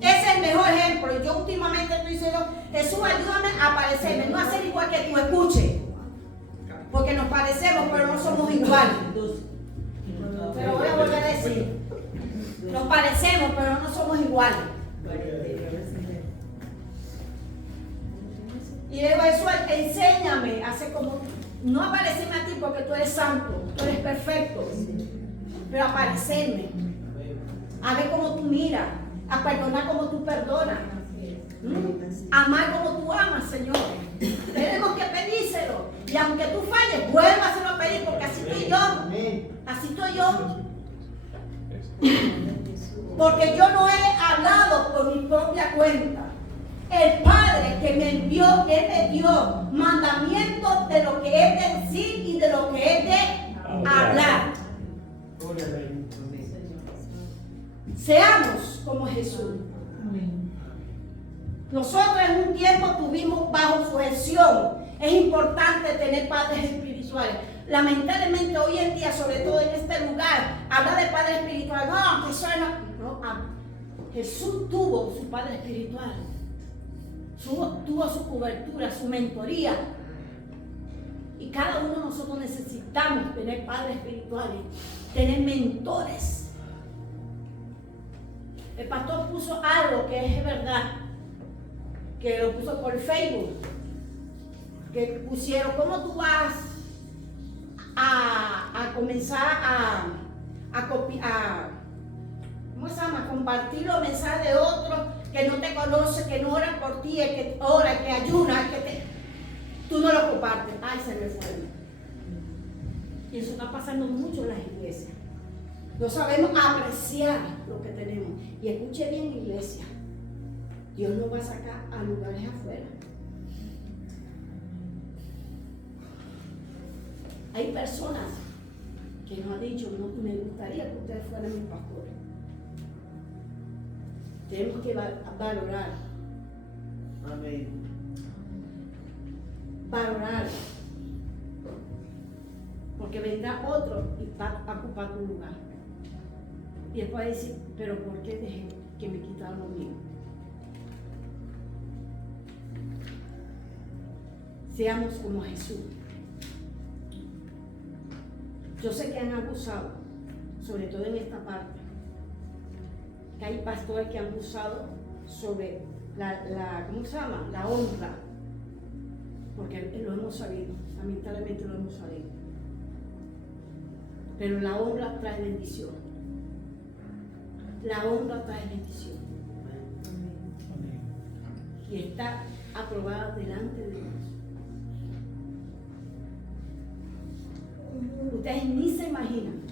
Ese es el mejor ejemplo. Y yo últimamente estoy diciendo, Jesús, ayúdame a parecerme, no a ser igual que tú, escuche. Porque nos parecemos, pero no somos iguales. Pero voy a volver a decir, nos parecemos, pero no somos iguales. Y le digo a Jesús, enséñame a hacer como, no a parecerme a ti porque tú eres santo, tú eres perfecto, pero a parecerme, a ver cómo tú miras, a perdonar como tú perdonas, amar como tú amas, Señor. Tenemos que pedírselo, y aunque tú falles, vuélvaselo a pedir, porque así estoy yo, así estoy yo. Porque yo no he hablado por mi propia cuenta. El Padre que me envió, Él me dio mandamientos de lo que es de decir y de lo que es de hablar. Seamos como Jesús. Nosotros en un tiempo estuvimos bajo su gestión. Es importante tener padres espirituales. Lamentablemente hoy en día, sobre todo en este lugar, hablar de padre espiritual, no, que suena. No, Jesús tuvo su padre espiritual. Tuvo su cobertura, su mentoría. Y cada uno de nosotros necesitamos tener padres espirituales, tener mentores. El pastor puso algo que es verdad, que lo puso por Facebook, que pusieron, ¿cómo tú vas a comenzar a copiar, ¿cómo se llama? Compartir los mensajes de otros que no te conocen, que no oran por ti, el que ora, el que ayuna, tú no lo compartes. Ay, se me fue. Y eso está pasando mucho en las iglesias. No sabemos apreciar lo que tenemos. Y escuche bien, iglesia, Dios nos va a sacar a lugares afuera. Hay personas que nos han dicho, no, me gustaría que ustedes fueran mis pastores. Tenemos que valorar. Amén. Valorar. Porque vendrá otro y va a ocupar tu lugar. Y después decir, pero ¿por qué dejé que me quitaron lo mío? Seamos como Jesús. Yo sé que han abusado, sobre todo en esta parte, que hay pastores que han abusado sobre ¿cómo se llama? La honra, porque lo hemos sabido, lamentablemente lo hemos sabido. Pero la honra trae bendición. La honra trae bendición. Y está aprobada delante de Dios. Ustedes ni se imaginan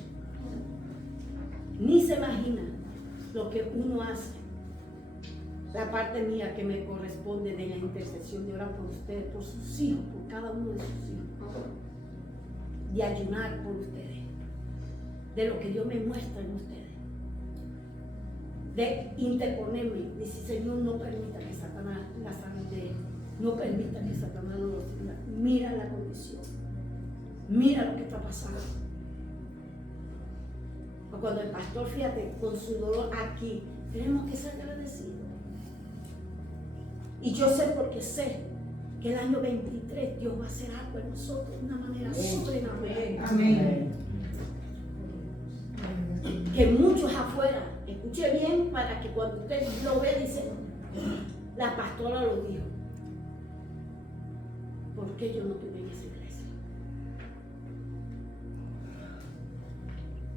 lo que uno hace. La parte mía que me corresponde de la intercesión de orar por ustedes, por sus hijos, por cada uno de sus hijos, de ayunar por ustedes, de lo que Dios me muestra en ustedes, de interponerme, de decir, Señor, no permita que Satanás la sanidad, no permita que Satanás no lo siga. Mira la condición, mira lo que está pasando. O cuando el pastor, fíjate, con su dolor aquí, tenemos que ser agradecidos. Y yo sé, porque sé que el año 23 Dios va a hacer algo en nosotros de una manera sobrenatural. Amén. Que muchos afuera Escuche bien para que cuando usted lo ve, dice, la pastora lo dijo. ¿Por qué yo no estuve en esa iglesia?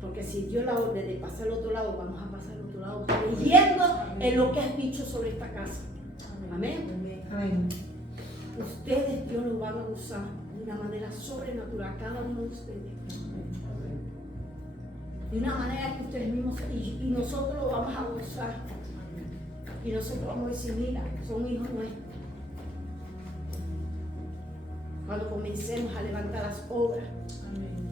Porque si Dios la orden de pasar al otro lado, vamos a pasar al otro lado, creyendo en lo que has dicho sobre esta casa. Amén. Amén. Ustedes, Dios lo van a usar de una manera sobrenatural, cada uno de ustedes. De una manera que ustedes mismos, y nosotros lo vamos a usar. Y nosotros vamos a decir, mira, son hijos nuestros. Cuando comencemos a levantar las obras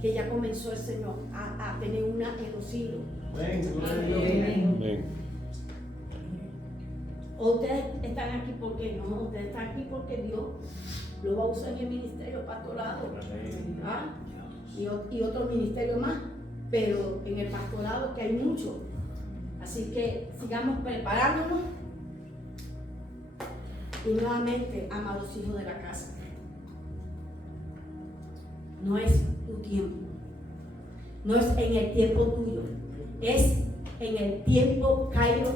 que ya comenzó el Señor a tener una en los siglos. Amén. O ustedes están aquí porque no, ustedes están aquí porque Dios lo va a usar en el ministerio pastorado. ¿Ah? Y otro ministerio más, pero en el pastorado que hay mucho. Así que sigamos preparándonos. Y nuevamente, amados hijos de la casa, no es tu tiempo, no es en el tiempo tuyo, es en el tiempo Cairo